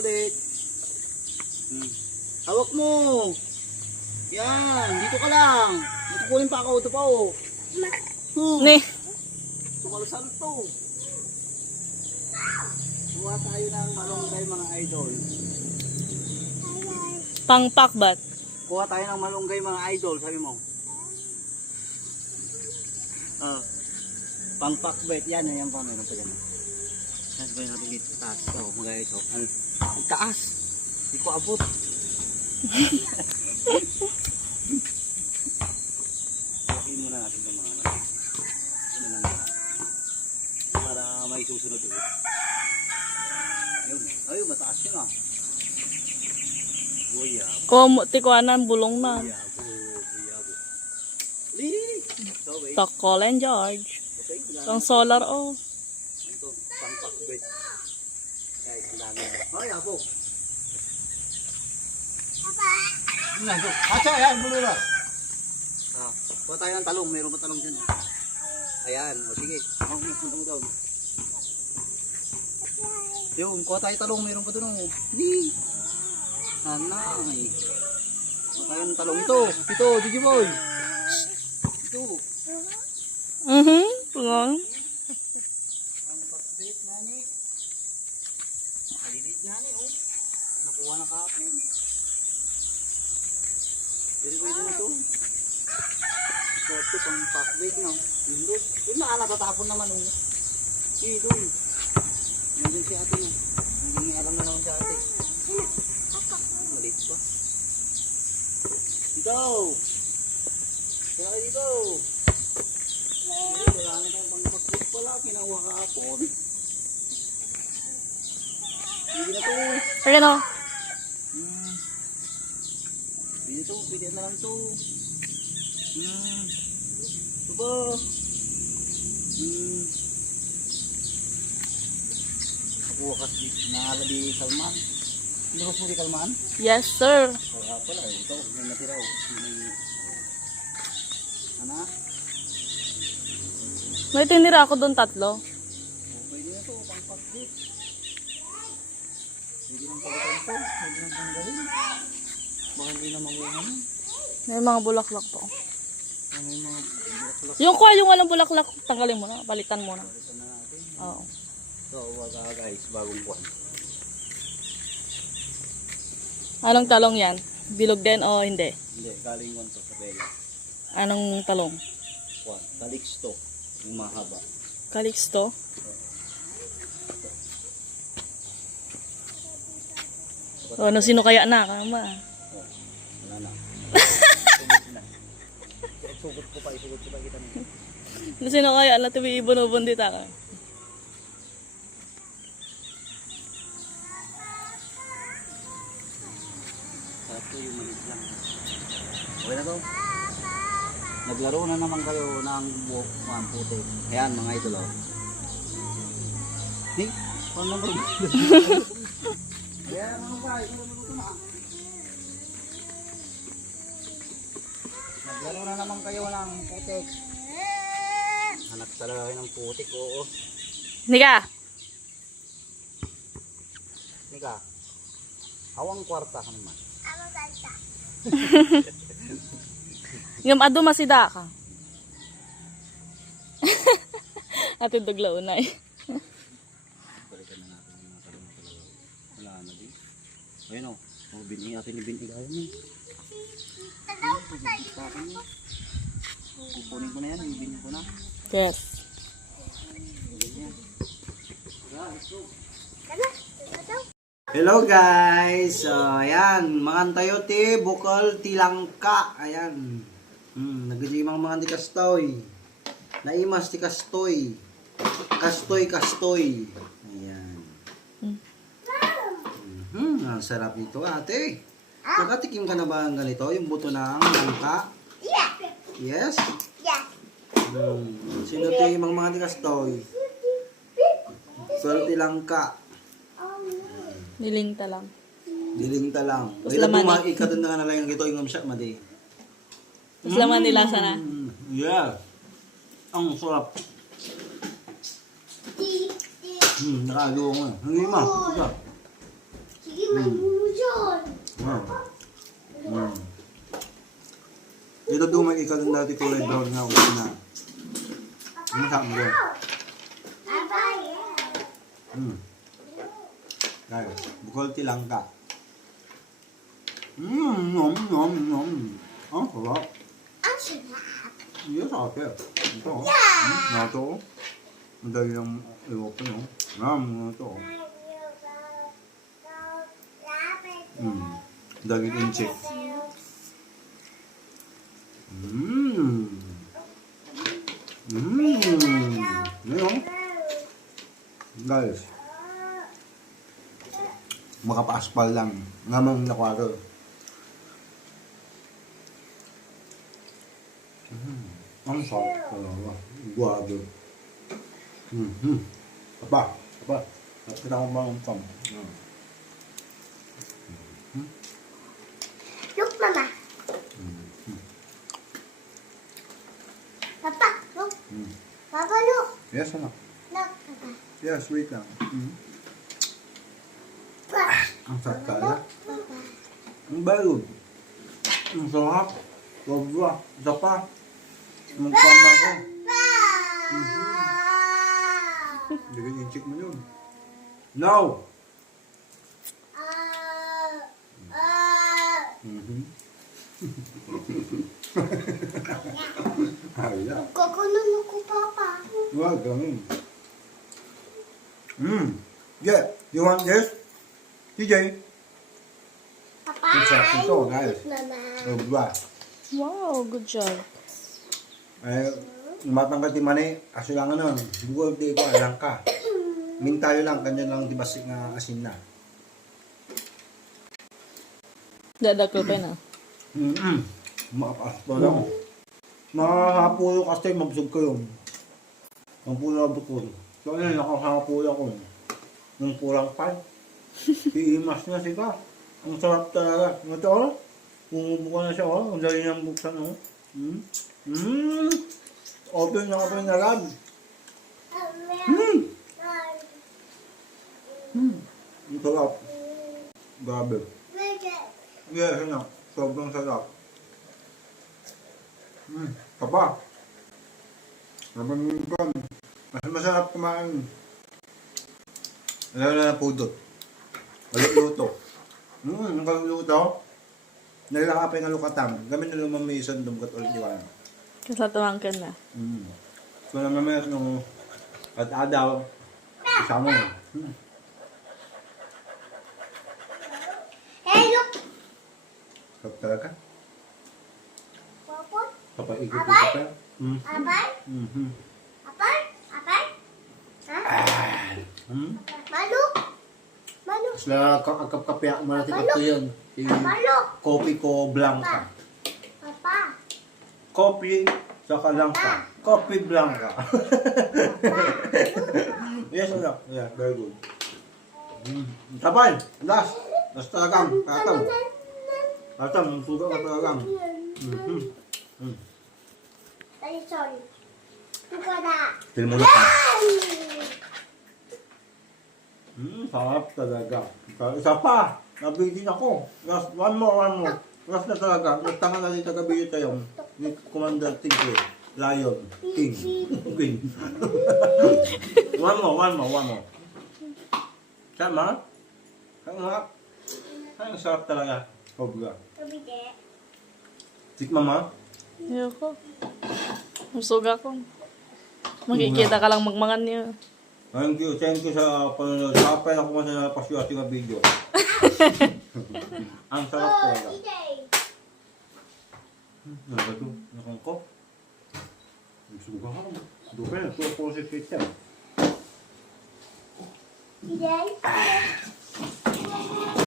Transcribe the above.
ulit. Hawak mo. Yan, dito ka lang. Dito kunin pa ako, ito pa oh. Ni. Sumalsal to. Kuha tayo ng malunggay mga idol. Pangpakbat. Kuha tayo ng malunggay mga idol, sabi mo. Pangpakbet, yan pa, meron pa dyan. Saan ba natin dito? Taas ito, magaya ito. Ang taas. Hindi ko abot. Laki muna natin ito mga natin. Ano lang yan. Para may susunod ulit. Ayun, mataas yun ah. Buyabo. Komo, tikuanan, bulong na. Buyabo. Lili. Colin George. Ang solar, oh. Ito, pangpakbet. Guys, ang dami. Ay, apo. Hacha, ayan, bulo na. Kuha tayo ng talong, mayroon pa talong dyan. Ayan, o sige. Punta mo doon. Yung, kuha tayo talong, mayroon pa doon. Hindi. Anay. Kuha tayo ng talong ito. Ito, Gigi Boy. Ito. Tulong. Ang pakbet nga ni. Malilit nga ni, oh. Nakuha na kahapon. Pwede na ito. Ito, pang pakbet na. Yun na, natatapon naman, oh. Doon. Nandun si ate, oh. Hindi alam na naman si ate. Maliit pa. Dito. Kaya kayo dito. Wala na tayong pangpakbet pala. Kinakuha kahapon. Pwede na to. Ayan, oh. Pwede to. Pwede na lang to. Ito ba? Nakuha kasi nahala di Kalman. Hindi ko po di Kalman? Yes, sir. Kaya pala. Ito. May natira. Ano? May tinira ako doon 3. Pwede na to. Pangpakbet. Pwede nang pagkatan to. Pwede nang tanggalin. Baka hindi na mamuha na. May mga bulaklak po. Ano yung mga bulaklak? Yung walang bulaklak, tanggalin mo na. Balitan mo na. Balitan na natin. Oo. So, wag guys. Bagong buwan. Anong talong yan? Bilog din o hindi? Hindi. Galing one to. Sa Bella. Anong talong? Kwan. Calixto. Yung mahaba. Calixto? O, ano sino kaya na? Kama. Oh, wala na. Sugot ko pa kita nito. Ano sino kaya na tuwi ibon-ubon dito ka? Sarap to yung maliit lang. Okay na to. Naglaro na naman kayo ng buhok mga puti. Ayan mga idol oh. Hey, paano ba? Ayan mga guys, ito na. Naglaro na naman kayo ng putik. Anak talaga kayo ng putik, oo. Nika! Nika, awang kwarta ka naman. Awang kwarta. Ngam ado masida ka. Ate dugla unay. Balikan na natin yung mga talong na talaga. Wala na din. Ayun o, bini atin ni bini kaya niya. Kukunin ko na yan, bibinin ko na. Yes. Hello guys! So, ayan, mangantayo ti bukal tilangka. Ayan. Naglimang mga ti kastoy. Naimas ti kastoy. Kastoy. Ayan. Ang sarap nito ate. Nakatikim ka na ba ang ganito? Yung buto ng langka? Yes? Yes. Sino ti mga ti kastoy? Bukal tilangka. Niling talang. Dilinta lang. Tapos Wala laman bumaki ka doon na lang ito yung siya, madi. Tapos laman nila sana. Yeah. Ang sarap. Nakaluwa mo. Hindi ma. Sige. Dito dumag ikaw din dati kulay brown nga ulit na. Ano sa mo doon? Guys, bukol tilangka. Nom, nom, nom. Oh, sarap. Iya, sarap eh. Ito, oh. Ito, oh. Ang dali ng iwapin, oh. Ito, oh. Daging inchik. Ngayon, guys, makapa-aspal lang. Ngamang nakwaro. Ang sarap talaga. Guwado. Apa? Kita ko bang pam? Look, Mama. Papa, look. Papa, look. Yes, anak. Look, Papa. Yes, wait lang. Ang sarap talaga. Papa. Ang balod. Ang sarap. Sobra. Isa pa. Magkama ko. Bigyan yung chick mo yun. No! Aya. Magkakanon ako, Papa. Wag, ganun. Yeah, you want this? TJ? Papa, Ang sarap nito, guys. Mama. Sobra. Wow, good job. Ay, matangkat di mani, aso lang ano, bukod di ko, alang ka. Mintayo lang, kanya lang di basik nga asin na. Dadaklo pa na. Makapaas pa lang. Nakahapulo kasi, mabsog ko yun. Ang pulo na bukod. So ano, nakahapulo ako. Nung kulang pa. Iimas na siya. Ang sarap talaga. Ito, oh. Bumubuka na siya, oh. Ang dali niyang buksan, oh. Open na lang. Ang sarap. Grabe. Yes, ano. Sobrang sarap. Kapa. Mas masarap kumain. Alam na pudot. Baluluto. Ang kaluluto. Nalilakapay ng lukatam. Kami na lumamisan dumkat ulit di ba? Kasi tumangkin na. So na mamaya nung at adaw. Isama mo. Hey, look. Sarap talaga. Papa. Kapaikot ko pa. Abay. Abay. Abay. Ha? Malu. Malu. Sila kakapya malati ko yun. Malu. Kopi ko blanca. Papa. Kopi saka langka. Kopi blanca. Yes, anak. Yeah, very good. Tapay. Last. Last talagang. Katam. Katam. Ang suga ka talagang. Ay, sorry. Tuka na. Tilmulak ka. Sarap talaga. Isa pa. Nabigin ako. Last, one more. Last na talaga. Nagtanga na dito gabi tayo. Ni Commander Tigre. Lion. King. Queen. One more. Sama? Ang sarap talaga. Sobra. Kabide. Tikman mo? Ayoko. Masuga ko. Makikita ka lang magmangan niya. Thank you sa panonood. Kapay ako man sa napasyo ating video. Ang sarap talaga. Nagado, nakangko. Suga ka. Dupe, ito po si Christian. Today?